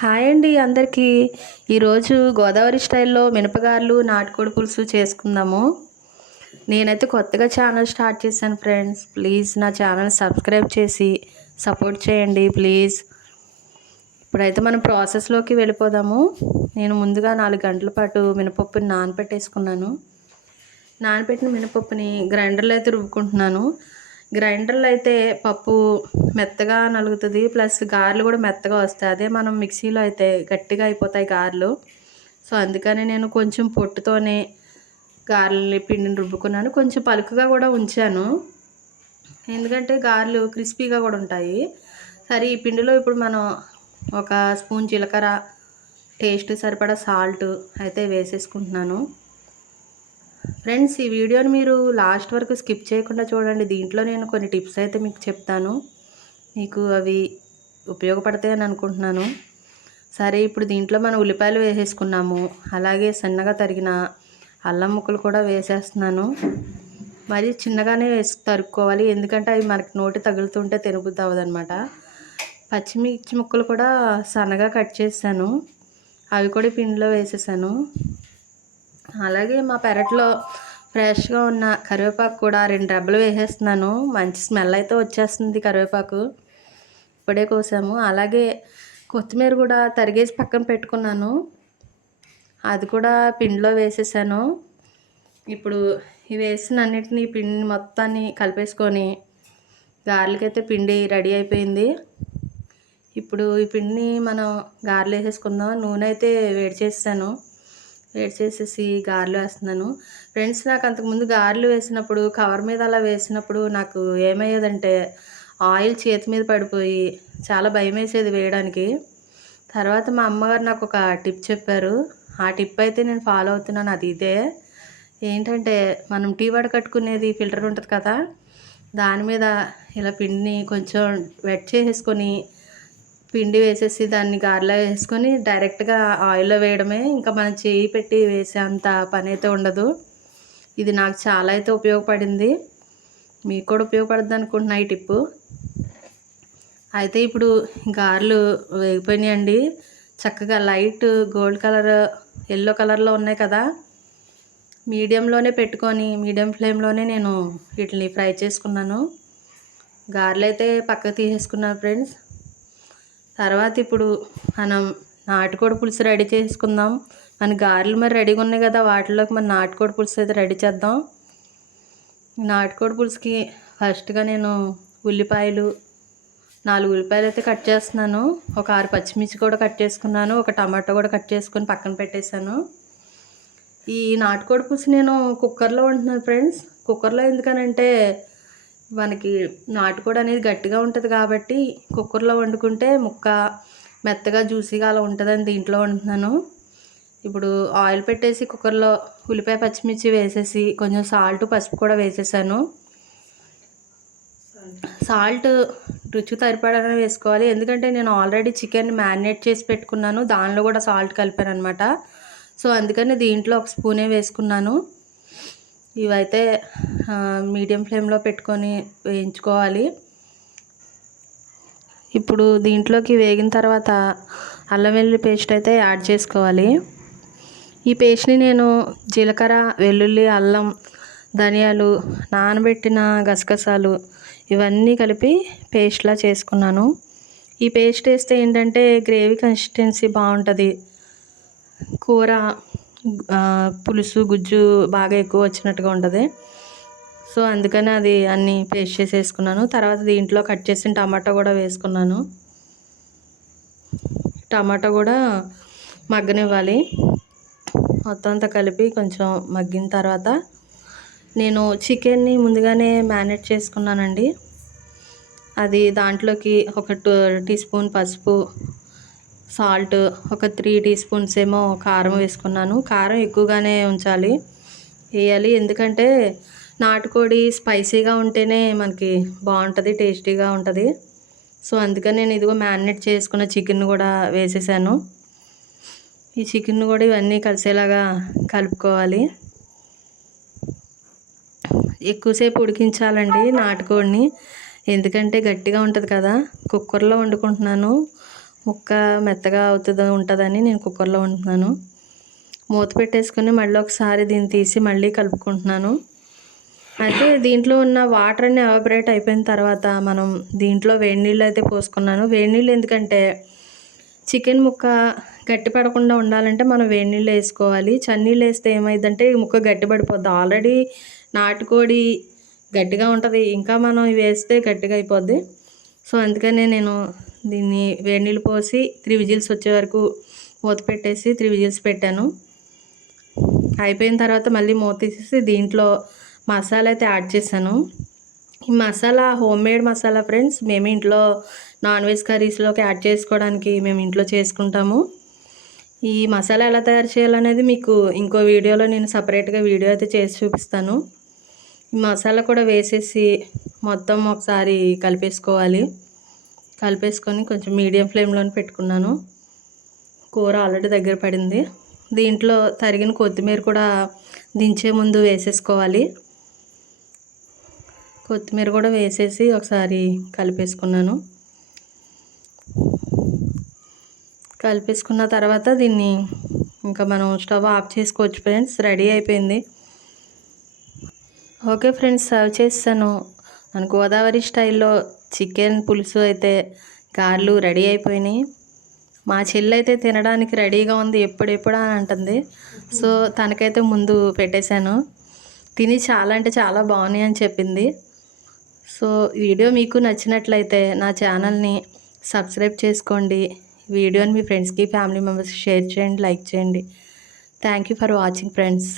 Hi అండి అందరికీ. ఈరోజు గోదావరి స్టైల్లో మినపగార్లు నాటుకోడి పులుసు చేసుకుందాము. నేనైతే కొత్తగా ఛానల్ స్టార్ట్ చేశాను ఫ్రెండ్స్. ప్లీజ్ నా ఛానల్ సబ్స్క్రైబ్ చేసి సపోర్ట్ చేయండి ప్లీజ్. ఇప్పుడైతే మనం ప్రాసెస్లోకి వెళ్ళిపోదాము. నేను ముందుగా నాలుగు గంటల పాటు మినపప్పుని నానపెట్టేసుకున్నాను. నానబెట్టిన మినపప్పుని గ్రైండర్లో అయితే రుబ్బుకుంటున్నాను. గ్రైండర్లో అయితే పప్పు మెత్తగా నలుగుతుంది ప్లస్ గారెలు కూడా మెత్తగా వస్తాయి. అదే మనం మిక్సీలో అయితే గట్టిగా అయిపోతాయి గారెలు. సో అందుకని నేను కొంచెం పొట్టుతోనే గారెలు పిండిని రుబ్బుకున్నాను. కొంచెం పలుకుగా కూడా ఉంచాను. ఎందుకంటే గారెలు క్రిస్పీగా కూడా ఉంటాయి. సరే ఈ పిండిలో ఇప్పుడు మనం ఒక స్పూన్ జీలకర్ర టేస్ట్ సరిపడా సాల్ట్ అయితే వేసేసుకుంటున్నాను. ఫ్రెండ్స్ ఈ వీడియోని మీరు లాస్ట్ వరకు స్కిప్ చేయకుండా చూడండి. దీంట్లో నేను కొన్ని టిప్స్ అయితే మీకు చెప్తాను. మీకు అవి ఉపయోగపడతాయని అనుకుంటున్నాను. సరే ఇప్పుడు దీంట్లో మనం ఉల్లిపాయలు వేసేసుకున్నాము. అలాగే సన్నగా తరిగిన అల్లం ముక్కలు కూడా వేసేస్తున్నాను. మరి చిన్నగానే వేసి తరుక్కోవాలి. ఎందుకంటే అవి మనకి నోటి తగులుతుంటే తినబుద్ది అవ్వదనమాట పచ్చిమిర్చి ముక్కలు కూడా సన్నగా కట్ చేశాను. అవి కూడా పిండిలో వేసేసాను. అలాగే మా పెరట్లో ఫ్రెష్గా ఉన్న కరివేపాకు కూడా రెండు రెబ్బలు వేసేస్తున్నాను. మంచి స్మెల్ అయితే వచ్చేస్తుంది కరివేపాకు. ఇప్పుడే కోసాము. అలాగే కొత్తిమీర కూడా తరిగేసి పక్కన పెట్టుకున్నాను. అది కూడా పిండిలో వేసేసాను. ఇప్పుడు ఇవి వేసిన అన్నిటినీ పిండి మొత్తాన్ని కలిపేసుకొని గారెలకైతే పిండి రెడీ అయిపోయింది. ఇప్పుడు ఈ పిండిని మనం గారెలు వేసేసుకుందాం. నూనె అయితే వేడి చేసాను వేడి చేసేసి గారెలు వేస్తున్నాను. ఫ్రెండ్స్ నాకు అంతకుముందు గారెలు వేసినప్పుడు కవర్ మీద అలా వేసినప్పుడు నాకు ఏమయ్యేదంటే ఆయిల్ చేతి మీద పడిపోయి చాలా భయం వేసేది వేయడానికి. తర్వాత మా అమ్మగారు నాకు ఒక టిప్ చెప్పారు. ఆ టిప్ అయితే నేను ఫాలో అవుతున్నాను. అది ఇదే. ఏంటంటే మనం టీ వడ కట్టుకునేది ఫిల్టర్ ఉంటుంది కదా దాని మీద ఇలా పిండిని కొంచెం వెట్ చేసేసుకొని పిండి వేసేసి దాన్ని గారెలో వేసుకొని డైరెక్ట్గా ఆయిల్లో వేయడమే. ఇంకా మనం చేయి పెట్టి వేసే అంత పని అయితే ఉండదు. ఇది నాకు చాలా అయితే ఉపయోగపడింది. మీకు కూడా ఉపయోగపడుతుంది అనుకుంటున్నా ఈ టిప్పు. అయితే ఇప్పుడు గారెలు వేగిపోయినాయండి. చక్కగా లైట్ గోల్డ్ కలర్ ఎల్లో కలర్లో ఉన్నాయి కదా. మీడియంలోనే పెట్టుకొని మీడియం ఫ్లేమ్లోనే నేను వీటిని ఫ్రై చేసుకున్నాను. గారెలు అయితే పక్కకు తీసేసుకున్నాను ఫ్రెండ్స్. తర్వాత ఇప్పుడు మనం నాటుకోడి పులుసు రెడీ చేసుకుందాం. మన గారెలు మరి రెడీగా ఉన్నాయి కదా వాటిలోకి మన నాటుకోడి పులుసు అయితే రెడీ చేద్దాం. నాటుకోడి పులుసుకి ఫస్ట్గా నేను ఉల్లిపాయలు నాలుగు ఉల్లిపాయలు అయితే కట్ చేస్తున్నాను. ఒక ఆరు పచ్చిమిర్చి కూడా కట్ చేసుకున్నాను. ఒక టమాటో కూడా కట్ చేసుకొని పక్కన పెట్టేశాను. ఈ నాటుకోడి పులుసు నేను కుక్కర్లో వండుతున్నాను ఫ్రెండ్స్. కుక్కర్లో ఎందుకనంటే మనకి నాటుకోడి అనేది గట్టిగా ఉంటుంది కాబట్టి కుక్కర్లో వండుకుంటే ముక్క మెత్తగా జ్యూసీగా అలా ఉంటుందని దీంట్లో వండుతున్నాను. ఇప్పుడు ఆయిల్ పెట్టేసి కుక్కర్లో ఉల్లిపాయ పచ్చిమిర్చి వేసేసి కొంచెం సాల్ట్ పసుపు కూడా వేసేసాను. సాల్ట్ రుచి సరిపడానే వేసుకోవాలి. ఎందుకంటే నేను ఆల్రెడీ చికెన్ మ్యారినేట్ చేసి పెట్టుకున్నాను. దానిలో కూడా సాల్ట్ కలిపాను అనమాట సో అందుకని దీంట్లో ఒక స్పూనే వేసుకున్నాను. ఇవైతే మీడియం ఫ్లేమ్లో పెట్టుకొని వేయించుకోవాలి. ఇప్పుడు దీంట్లోకి వేగిన తర్వాత అల్లం వెల్లుల్లి పేస్ట్ అయితే యాడ్ చేసుకోవాలి. ఈ పేస్ట్ని నేను జీలకర్ర వెల్లుల్లి అల్లం ధనియాలు నానబెట్టిన గసగసాలు ఇవన్నీ కలిపి పేస్ట్లా చేసుకున్నాను. ఈ పేస్ట్ వేస్తే ఏంటంటే గ్రేవీ కన్సిస్టెన్సీ బాగుంటుంది. కూర పులుసు గుజ్జు బాగా ఎక్కువ వచ్చినట్టుగా ఉంటుంది. సో అందుకని అది అన్నీ పేస్ట్ చేసేసుకున్నాను. తర్వాత దీంట్లో కట్ చేసిన టమాటా కూడా వేసుకున్నాను. టమాటా కూడా మగ్గనివ్వాలి. మొత్తం అంతా కలిపి కొంచెం మగ్గిన తర్వాత నేను చికెన్ని ముందుగానే మ్యారినేట్ చేసుకున్నానండి. అది దాంట్లోకి ఒక టూ టీ స్పూన్ పసుపు సాల్ట్ ఒక త్రీ టీ స్పూన్స్ ఏమో కారం వేసుకున్నాను. కారం ఎక్కువగానే ఉంచాలి. వేయాలి. ఎందుకంటే నాటుకోడి స్పైసీగా ఉంటేనే మనకి బాగుంటుంది టేస్టీగా ఉంటుంది. సో అందుకని నేను ఇదిగో మ్యారినేట్ చేసుకున్న చికెన్ కూడా వేసేసాను. ఈ చికెన్ కూడా ఇవన్నీ కలిసేలాగా కలుపుకోవాలి. ఎక్కువసేపు ఉడికించాలండి నాటుకోడిని. ఎందుకంటే గట్టిగా ఉంటుంది కదా కుక్కర్లో వండుకుంటున్నాను. ముక్క మెత్తగా అవుతుందో ఉంటుందని నేను కుక్కర్లో ఉంటున్నాను. మూత పెట్టేసుకొని మళ్ళీ ఒకసారి దీన్ని తీసి మళ్ళీ కలుపుకుంటున్నాను. అయితే దీంట్లో ఉన్న వాటర్ అన్ని ఎవాపరేట్ అయిపోయిన తర్వాత మనం దీంట్లో వేడి నీళ్ళు అయితే పోసుకున్నాను. వేడి నీళ్ళు ఎందుకంటే చికెన్ ముక్క గట్టి పడకుండా ఉండాలంటే మనం వేడి నీళ్ళు వేసుకోవాలి. చన్నీళ్ళు వేస్తే ఏమైందంటే ముక్క గట్టి పడిపోద్ది. ఆల్రెడీ నాటుకోడి గట్టిగా ఉంటుంది. ఇంకా మనం వేస్తే గట్టిగా అయిపోద్ది. సో అందుకనే నేను దీన్ని వేడి నీళ్ళు పోసి త్రీ విజిల్స్ వచ్చే వరకు మూత పెట్టేసి త్రీ విజిల్స్ పెట్టాను. అయిపోయిన తర్వాత మళ్ళీ మూత తీసేసి దీంట్లో మసాలా అయితే యాడ్ చేశాను. ఈ masala home made masala friends మేము ఇంట్లో నాన్ వెజ్ కర్రీస్లోకి యాడ్ చేసుకోవడానికి మేము ఇంట్లో చేసుకుంటాము. ఈ మసాలా ఎలా తయారు చేయాలనేది మీకు ఇంకో వీడియోలో నేను సపరేట్గా వీడియో అయితే చేసి చూపిస్తాను. ఈ మసాలా కూడా వేసేసి మొత్తం ఒకసారి కలిపేసుకోవాలి. కలిపేసుకొని కొంచెం మీడియం ఫ్లేమ్లో పెట్టుకున్నాను. కూర ఆల్రెడీ దగ్గర పడింది. దీంట్లో తరిగిన కొత్తిమీర కూడా దించే ముందు వేసేసుకోవాలి. కొత్తిమీర కూడా వేసేసి ఒకసారి కలిపేసుకున్నాను. కలిపేసుకున్న తర్వాత దీన్ని ఇంకా మనం స్టవ్ ఆఫ్ చేసుకోవచ్చు ఫ్రెండ్స్. రెడీ అయిపోయింది. ఓకే ఫ్రెండ్స్ సర్వ్ చేస్తాను. మన గోదావరి స్టైల్లో చికెన్ పులుసు అయితే గారెలు రెడీ అయిపోయినాయి. మా చెల్లి అయితే తినడానికి రెడీగా ఉంది ఎప్పుడెప్పుడు అని అంటుంది. సో తనకైతే ముందు పెట్టేశాను. తిని చాలా అంటే చాలా బాగున్నాయి అని చెప్పింది. సో వీడియో మీకు నచ్చినట్లయితే నా ఛానల్ని సబ్స్క్రైబ్ చేసుకోండి. వీడియోని మీ ఫ్రెండ్స్కి ఫ్యామిలీ మెంబర్స్కి షేర్ చేయండి లైక్ చేయండి. Thank you for watching friends.